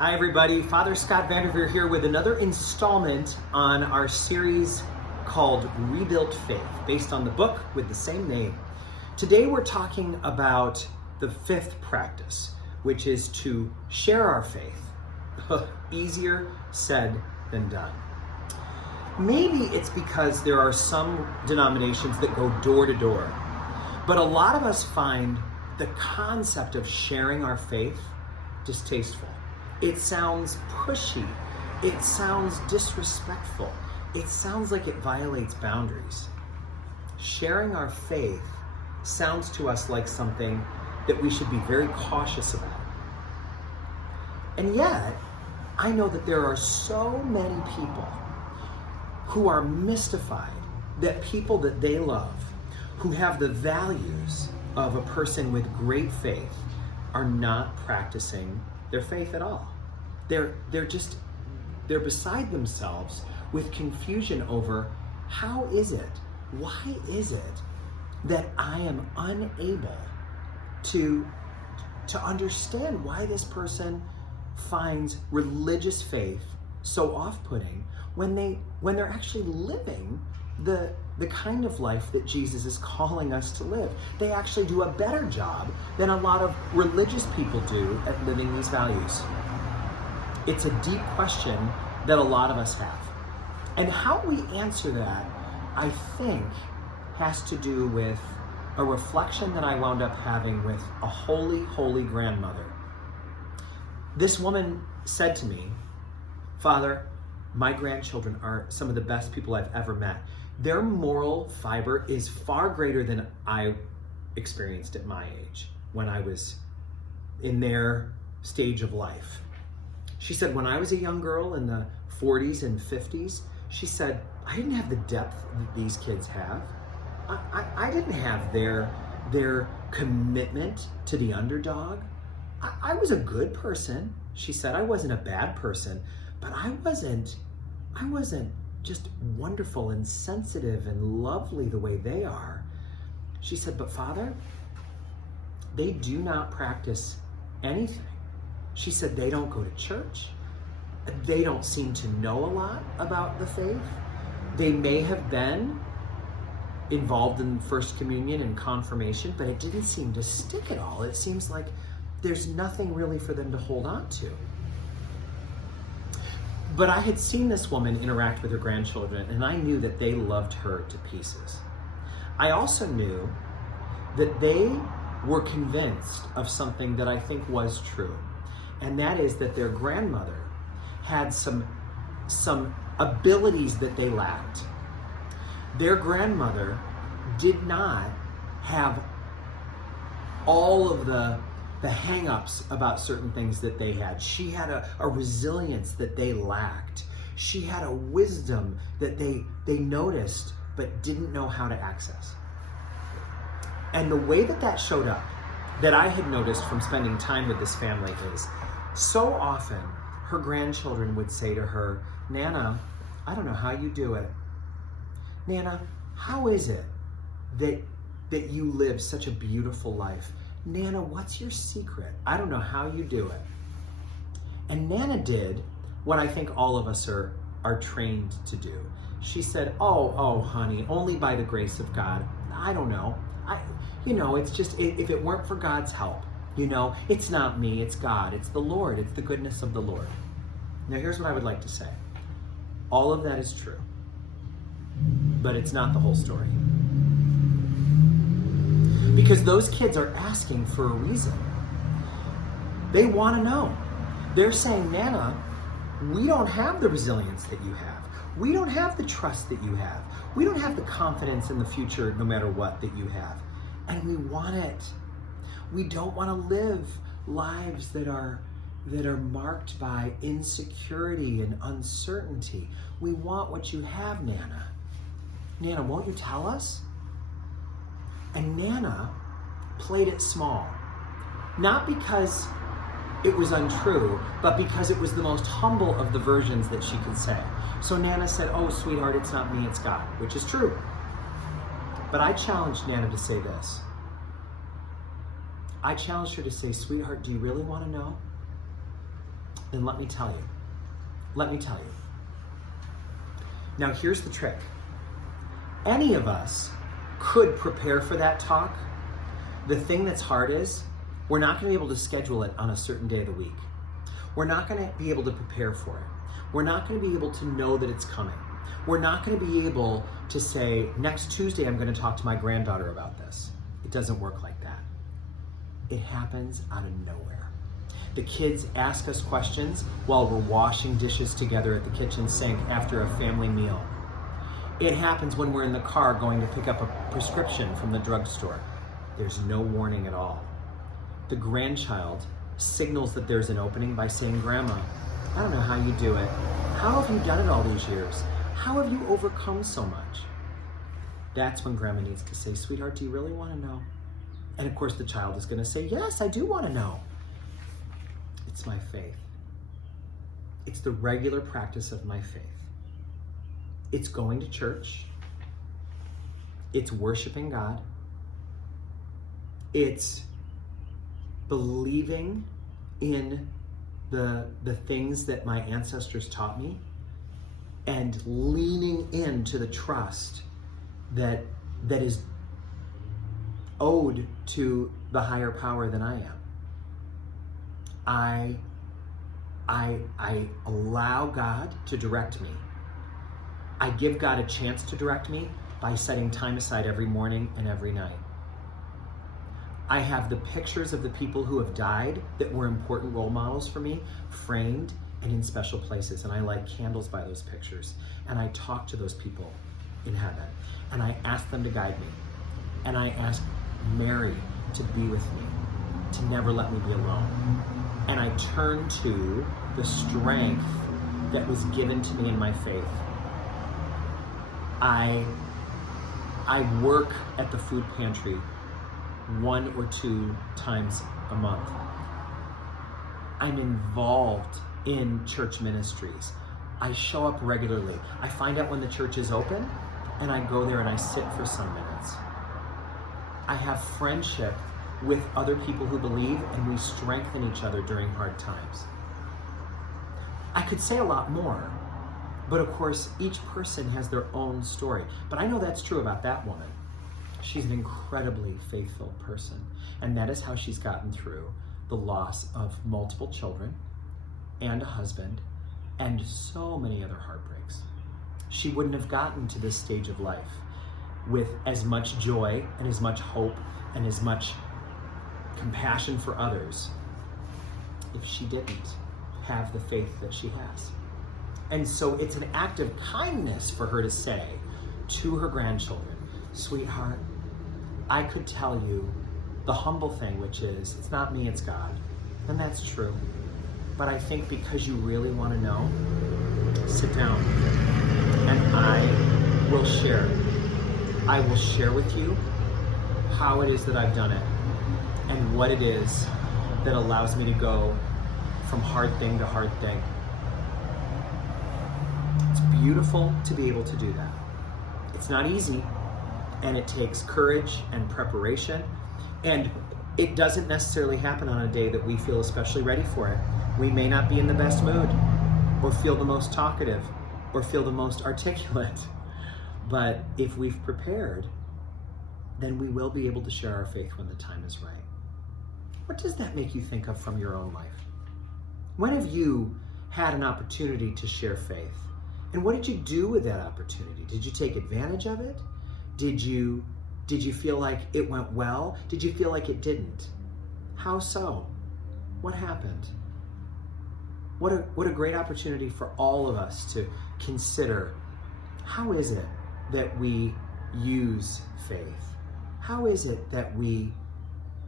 Hi everybody, Father Scott Vanderveer here with another installment on our series called Rebuilt Faith, based on the book with the same name. Today we're talking about the fifth practice, which is to share our faith. Easier said than done. Maybe it's because there are some denominations that go door to door, but a lot of us find the concept of sharing our faith distasteful. It sounds pushy. It sounds disrespectful. It sounds like it violates boundaries. Sharing our faith sounds to us like something that we should be very cautious about. And yet, I know that there are so many people who are mystified that people that they love, who have the values of a person with great faith, are not practicing their faith at all. They're beside themselves with confusion over why is it that I am unable to understand why this person finds religious faith so off-putting when they're actually living the kind of life that Jesus is calling us to live. They actually do a better job than a lot of religious people do at living these values. It's a deep question that a lot of us have. And how we answer that, I think, has to do with a reflection that I wound up having with a holy, holy grandmother. This woman said to me, "Father, my grandchildren are some of the best people I've ever met. Their moral fiber is far greater than I experienced at my age when I was in their stage of life." She said, when I was a young girl in the 40s and 50s, she said, I didn't have the depth that these kids have. I didn't have their commitment to the underdog. I was a good person. She said, I wasn't a bad person, but I wasn't just wonderful and sensitive and lovely the way they are. She said, but Father, they do not practice anything. She said, they don't go to church. They don't seem to know a lot about the faith. They may have been involved in First Communion and confirmation, but it didn't seem to stick at all. It seems like there's nothing really for them to hold on to. But I had seen this woman interact with her grandchildren, and I knew that they loved her to pieces. I also knew that they were convinced of something that I think was true, and that is that their grandmother had some abilities that they lacked. Their grandmother did not have all of the hang-ups about certain things that they had. She had a resilience that they lacked. She had a wisdom that they noticed but didn't know how to access. And the way that showed up, that I had noticed from spending time with this family, is so often her grandchildren would say to her, Nana, I don't know how you do it. Nana, how is it that you live such a beautiful life? Nana, what's your secret? I don't know how you do it. And Nana did what I think all of us are trained to do. She said, oh, honey, only by the grace of God. I don't know. It's just, if it weren't for God's help, it's not me, it's God, it's the Lord, it's the goodness of the Lord. Now here's what I would like to say. All of that is true, but it's not the whole story. Because those kids are asking for a reason. They want to know. They're saying, Nana, we don't have the resilience that you have. We don't have the trust that you have. We don't have the confidence in the future, no matter what, that you have. And we want it. We don't want to live lives that are marked by insecurity and uncertainty. We want what you have, Nana. Nana, won't you tell us? And Nana played it small. Not because it was untrue, but because it was the most humble of the versions that she could say. So Nana said, oh, sweetheart, it's not me, it's God, which is true. But I challenged Nana to say this. I challenged her to say, sweetheart, do you really want to know? then let me tell you. Let me tell you. Now here's the trick. Any of us could prepare for that talk. The thing that's hard is we're not going to be able to schedule it on a certain day of the week. We're not going to be able to prepare for it. We're not going to be able to know that it's coming. We're not going to be able to say, next Tuesday I'm going to talk to my granddaughter about this. It doesn't work like that. It happens out of nowhere. The kids ask us questions while we're washing dishes together at the kitchen sink after a family meal. It happens when we're in the car going to pick up a prescription from the drugstore. There's no warning at all. The grandchild signals that there's an opening by saying, Grandma, I don't know how you do it. How have you done it all these years? How have you overcome so much? That's when Grandma needs to say, sweetheart, do you really want to know? And of course the child is going to say, yes, I do want to know. It's my faith. It's the regular practice of my faith. It's going to church. It's worshiping God. It's believing in the things that my ancestors taught me and leaning into the trust that is owed to the higher power than I am. I allow God to direct me. I give God a chance to direct me by setting time aside every morning and every night. I have the pictures of the people who have died that were important role models for me framed and in special places, and I light candles by those pictures, and I talk to those people in heaven, and I ask them to guide me, and I ask Mary to be with me, to never let me be alone, and I turn to the strength that was given to me in my faith. I work at the food pantry 1 or 2 times a month. I'm involved in church ministries. I show up regularly. I find out when the church is open, and I go there and I sit for some minutes. I have friendship with other people who believe, and we strengthen each other during hard times. I could say a lot more, but of course, each person has their own story. But I know that's true about that woman. She's an incredibly faithful person, and that is how she's gotten through the loss of multiple children and a husband and so many other heartbreaks. She wouldn't have gotten to this stage of life with as much joy and as much hope and as much compassion for others if she didn't have the faith that she has. And so it's an act of kindness for her to say to her grandchildren, sweetheart, I could tell you the humble thing, which is, it's not me, it's God. And that's true. But I think because you really want to know, sit down and I will share. I will share with you how it is that I've done it and what it is that allows me to go from hard thing to hard thing. It's beautiful to be able to do that. It's not easy, and it takes courage and preparation, and it doesn't necessarily happen on a day that we feel especially ready for it. We may not be in the best mood, or feel the most talkative, or feel the most articulate, but if we've prepared, then we will be able to share our faith when the time is right. What does that make you think of from your own life? When have you had an opportunity to share faith? And what did you do with that opportunity? Did you take advantage of it? Did you feel like it went well? Did you feel like it didn't? How so? What happened? What a great opportunity for all of us to consider, how is it that we use faith? How is it that we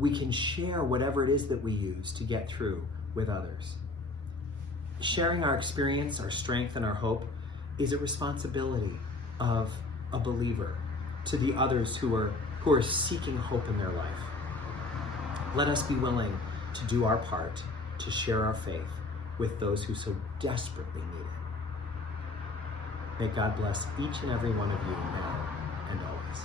can share whatever it is that we use to get through with others? Sharing our experience, our strength, and our hope is a responsibility of a believer to the others who are seeking hope in their life. Let us be willing to do our part to share our faith with those who so desperately need it. May God bless each and every one of you now and always.